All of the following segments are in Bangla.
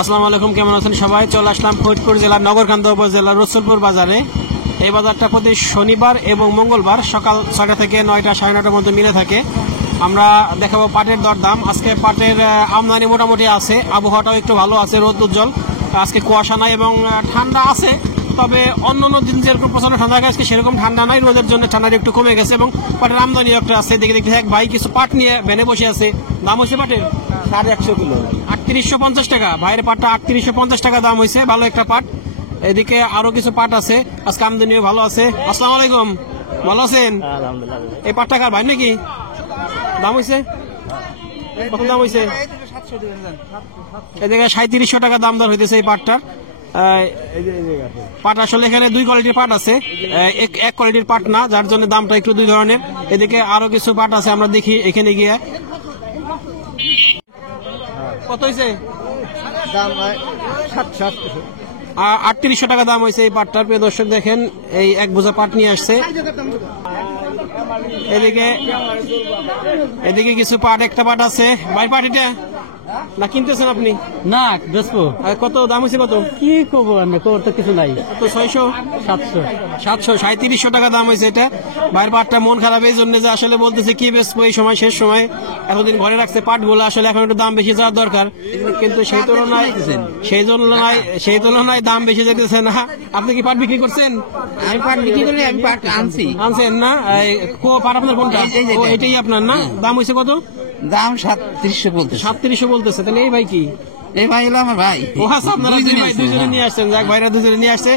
আসসালামু আলাইকুম, কেমন আছেন সবাই? চলে আসলাম ফরিদপুর জেলার নগরকান্দা উপজেলার রসুলপুর বাজারে। এই বাজারটা প্রতি শনিবার এবং মঙ্গলবার সকাল 6টা থেকে 9টা 9:30টার মধ্যে মিলে থাকে। আমরা দেখাবো পাটের দরদাম। আজকে পাটের আমদানি মোটামুটি আছে, আবহাওয়াটাও একটু ভালো আছে, রোদ উজ্জ্বল, আজকে কুয়াশা নাই এবং ঠান্ডা আছে। তবে অন্যান্য দিন যেরকম প্রচন্ড ঠান্ডা আজকে সেরকম ঠান্ডা নাই, রোদের জন্য ঠান্ডাটা একটু কমে গেছে এবং পাটের আমদানি একটা আছে। দেখে দেখতে এক ভাই কিছু পাট নিয়ে ভ্যানে বসে আছে। দাম হয়েছে পাটের 150 কিলো 3850 টাকা। ভাইয়ের পাটটা 3850 টাকা দাম হয়েছে, ভালো একটা পাট। এদিকে আরো কিছু পাট আছে, আজকে আমদানিও ভালো আছে। আসসালামু আলাইকুম, ভালো আছেন? আলহামদুলিল্লাহ। এই পাট টাকার ভাই নাকি? দাম হয়েছে কত? দাম হয়েছে এদিকে 3700 টাকা দাম দর হইতেছে এই পাটটার। পাট আসলে এখানে দুই কোয়ালিটির পাট আছে, এক কোয়ালিটির পাট না, যার জন্য দামটা একটু দুই ধরনের। এদিকে আরো কিছু পাট আছে, আমরা দেখি এখানে গিয়ে কত হয়েছে দাম 3800 টাকা দাম হয়েছে এই পাটটার। প্রিয় দর্শক দেখেন, এই এক বোঝা পাট নিয়ে আসছে। এদিকে কিছু পাট, একটা পাট আছে। ভাই পাট এটা না কিনতেছেন আপনি? না বেচবো। কত দাম হয়েছে? কত কি করবো আমি, তোর তো কিছু নাই। তো 600 700 3700 টাকা দাম হয়েছে এটা। ভাইয়ের পাটটা মন খারাপ এই জন্য যে আসলে বলতেছে কি বেচবো এই সময়, শেষ সময় এতদিন ঘরে রাখছে পাট গুলো, আসলে এখন একটু দাম বেশি যাওয়ার দরকার, কিন্তু সেই তুলনায় দাম বেশি যেতেছে না। আপনি কি পাট বিক্রি করছেন? আমি পাট বিক্রি করি, আমি পাট আনছেন না? পাট আপনার কোনটা? এটাই আপনার না? দাম হয়েছে কত? দাম 3700 বলতে। 3700 বলতেছে। তাহলে এই ভাই কি? এই ভাই হলো আমার ভাই। ও আচ্ছা, আপনারা দুজনে নিয়ে আসছেন। যাক, ভাইরা দুজনে নিয়ে আসছে।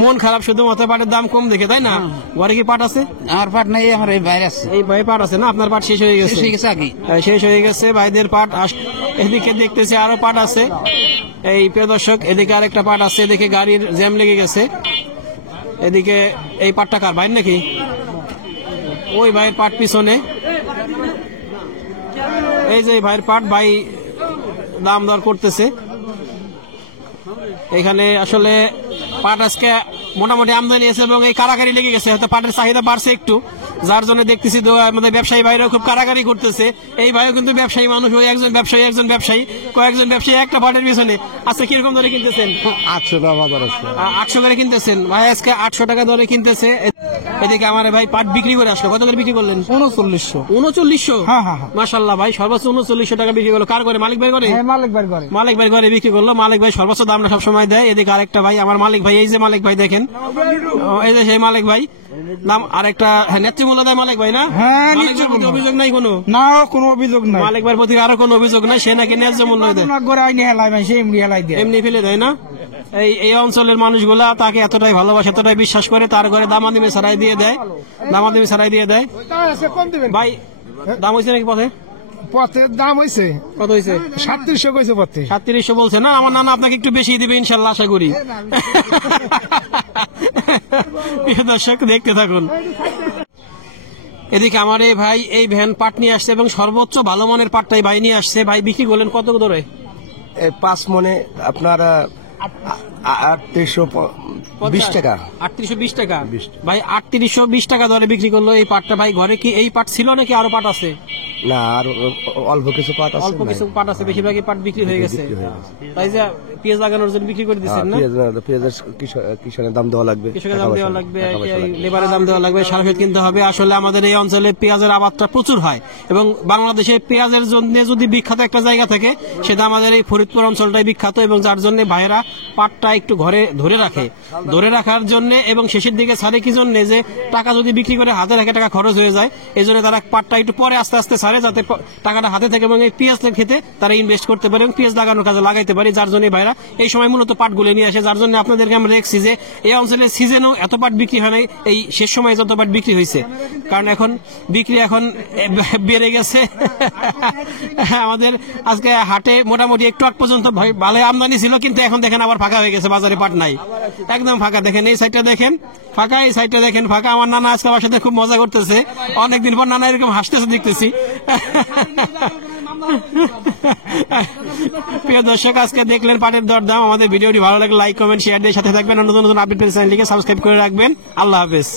মন খারাপ শুধুমাত্র পাটের দাম কম দেখে, তাই না? ঘরে কি পাট আছে? আমার পাট নাই, আমার এই ভাই আছে। এই ভাই পাট আছে না? আপনার পাট শেষ হয়ে গেছে? শেষ হয়ে গেছে ভাইদের পাট। এদিকে দেখতেছি আরো পাট আছে। এই প্রিয় দর্শক, এদিকে আরেকটা পাট আছে। এদিকে গাড়ির জ্যাম লেগে গেছে। এদিকে এই পাটটা কার? ভাই নাকি? ওই ভাইয়ের পাট পিছনে, এই যে ভাইয়ের পাট। ভাই দাম দর করতেছে এখানে। আসলে পাট আজকে মোটামুটি আমদানি আছে এবং এই কারাকারি লেগে গেছে, হয়তো পাটের চাহিদা বাড়ছে একটু, যার জন্য দেখতেছি আমাদের ব্যবসায়ী ভাইরাও খুব কারাকারি করতেছে। এই ভাইও কিন্তু ব্যবসায়ী মানুষ, ওই একজন ব্যবসায়ী কয়েকজন ব্যবসায়ী একটা পাটের পিছনে। আচ্ছা, কিরকম দরে কিনতেছেন? 800 টাকা বাজার আছে। 800 করে কিনতেছেন ভাই, আজকে 800 টাকা দরে কিনতেছে। এদিকে আমার ভাই পাট বিক্রি করে আসলো। কত করে বিক্রি করলেন? 3900। হ্যাঁ। মাশাআল্লাহ ভাই, সর্বোচ্চ 3900 টাকা বিক্রি করলো। কার করে? মালিক ভাই করে? মালিক ভাই ঘরে বিক্রি করলো। মালিক ভাই সর্বোচ্চ দামটা সবসময় দেয়। এদিকে আরেকটা ভাই, আমার মালিক ভাই, এই যে মালিক ভাই দেখেন, এই যে সেই মালিক ভাই। নাম আরেকটা নেত্রীমূল্য দেয় মালিক ভাই না? হ্যাঁ, অভিযোগ নাই কোনো? না, কোনো অভিযোগ নাই। মালিক ভাইয়ের প্রতি আরো কোনো অভিযোগ নাই, সে নাকি ন্যায্য মূল্য দেয়, এমনি ফেলে দেয় না? এই অঞ্চলের মানুষগুলা তাকে এতটাই ভালোবাসে, এতটাই বিশ্বাস করে, তার ঘরে দামাদামি ছাড়াই দিয়ে দেয়। ভাই দাম হয়েছে নাকি পথের দাম হয়েছে? কত হয়েছে? 3700 কইছে পথে। 3700 বলছে না? আমার নানা আপনাকে একটু বেশি দিবে ইনশাল্লাহ, আশা করি। প্রিয় দর্শক, দেখতে থাকুন। এদিকে আমার এই ভাই এই ভ্যান পাট নিয়ে আসছে এবং সর্বোচ্চ ভালো মানের পাটটাই ভাই নিয়ে আসছে। ভাই বিক্রি করলেন কত ধরে? 5 মনে আপনার 3820 টাকা। 3820 টাকা ভাই, 3820 টাকা দরে বিক্রি করলো এই পাটটা। ভাই ঘরে কি এই পাট ছিল নাকি আরো পাট আছে? না, আর অল্প কিছু পাট আছে, বেশিরভাগই পাট বিক্রি হয়ে গেছে। তাই যে পেঁয়াজ লাগানোর জন্য বিক্রি করে দিচ্ছেন না? পেঁয়াজের কৃষকের দাম দেওয়া লাগবে, লেবারের দাম দেওয়া লাগবে, সার কিনতে হবে। আসলে আমাদের এই অঞ্চলে পেঁয়াজের আবাদটা প্রচুর হয় এবং বাংলাদেশে পেঁয়াজের জন্য যদি বিখ্যাত একটা জায়গা থাকে, সেটা আমাদের এই ফরিদপুর অঞ্চলটাই বিখ্যাত। এবং যার জন্য ভাইয়েরা পাটটা একটু ঘরে ধরে রাখার জন্য এবং শেষের দিকে ছাড়ে কি জন্য, যে টাকা যদি বিক্রি করে হাতে রেখে টাকা খরচ হয়ে যায়, এই জন্য তারা পাটটা একটু পরে আস্তে আস্তে ছাড়ে, যাতে টাকাটা হাতে থেকে এবং এই পেঁয়াজের খেতে তারা ইনভেস্ট করতে পারে এবং পেঁয়াজ লাগানোর কাজে লাগাইতে পারে। যার জন্য ভাইরা এই সময় মূলত পাটগুলো নিয়ে আসে। যার জন্য আপনাদেরকে আমরা দেখছি যে এই অঞ্চলের সিজনেও এত পাট বিক্রি হয় নাই, এই শেষ সময় যত পাট বিক্রি হয়েছে, কারণ এখন বিক্রি বেড়ে গেছে। আমাদের আজকে হাটে মোটামুটি একটু আগ পর্যন্ত ভালো আমদানি ছিল, কিন্তু এখন দেখেন আবার ফাঁকা হয়ে গেছে, বাজারে পাট নাই, একদম ফাঁকা। দেখেন এই সাইডটা দেখেন ফাঁকা, এই সাইডটা দেখেন ফাঁকা। আমার নানা আজকে আমার সাথে খুব মজা করতেছে, অনেকদিন পর নানা এরকম হাসতেছে দেখতেছি। প্রিয় দর্শক, আজকে দেখলেন পাটের দরদাম। আমাদের ভিডিওটি ভালো লাগলে লাইক, কমেন্ট, শেয়ার দিয়ে সাথে থাকবেন। নতুন আপডেট চ্যানেলটিকে সাবস্ক্রাইব করে রাখবেন। আল্লাহ হাফেজ।